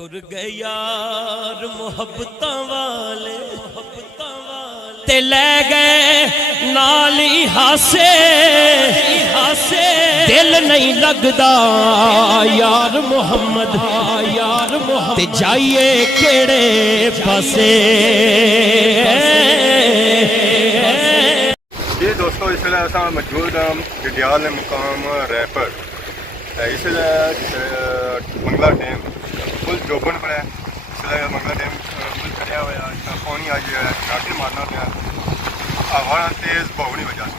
टुर गए यार मुहब्बतां वाले ते लै गए नाली हासे हासे दिल नहीं लगदा यार मोहम्मद ते जाइए केड़े पासे। जी दोस्तों, इस वेले असां मौजूद हाँ जडियाल मुकाम रैपर। इस मंगला डैम फुल जोबन पर है। इस मंगला डैम फुल चढ़िया हुआ, पानी अज नाटे मारना पाया हवा तेज़ बहू की वजह से।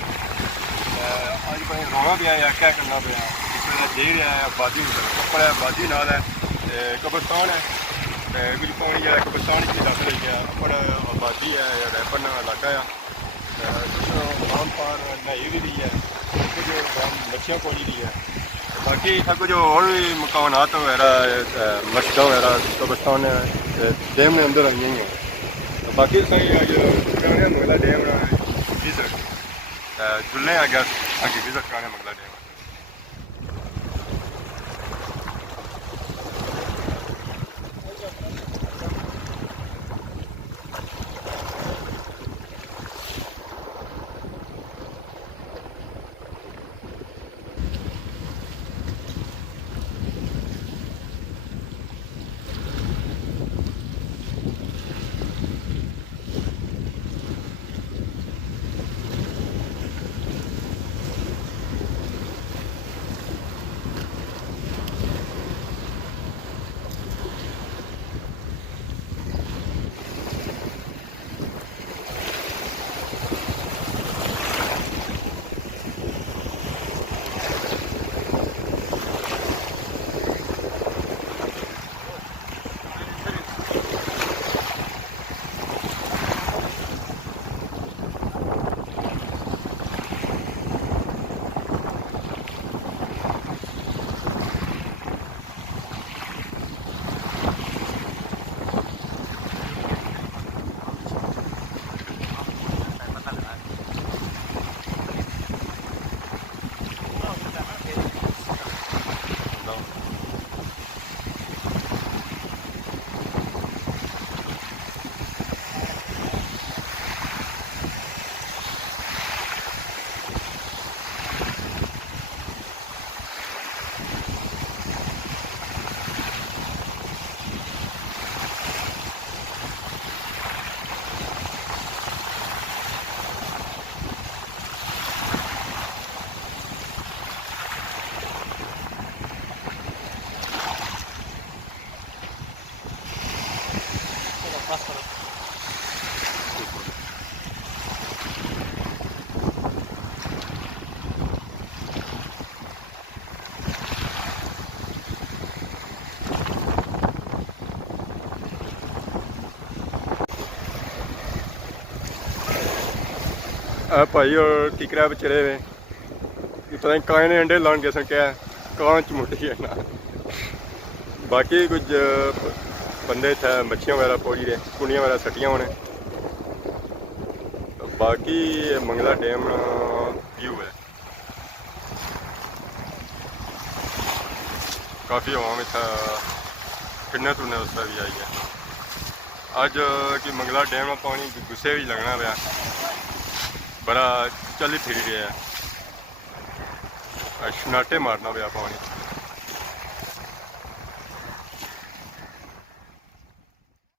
अज भाई रोना पाया या क्या करना पाया। इस वे जेल है, आबादी उपर है, आबादी नाल है, कब्रस्तान है, कुछ पानी जो कब्रस्तान च दस रही है, उपर आबादी है, रैपर ना इलाका है। आम पार नहाई भी रही है, कुछ मच्छियाँ पौड़ी रही है। बाकी इतना कुछ और भी मकानात वगैरह मस्जिद वगैरह कब्रस्तान डैम के अंदर आई हैं। बाकी पुराने मंगला डैम विजिट जुल्ले आ गया अगे विजिट कराने मंगला डैम। भाई और टिकरा पर चढ़े हुए पता नहीं काए ने अंडे लान गए क्या कां च मुड़ी है ना। बाकी कुछ बंदे थे मच्छियाँ वगैरह पौड़ी रहे, कुंडियाँ वगैरह सटियाँ होने। बाकी मंगला डैम व्यू है, काफ़ी हवा में था फिरने तुरने उसका भी आई है। अज कि मंगला डैम में पानी गुस्से भी लगना पाया, बड़ा चली फिर गया, शनाटे मारना पाया पानी।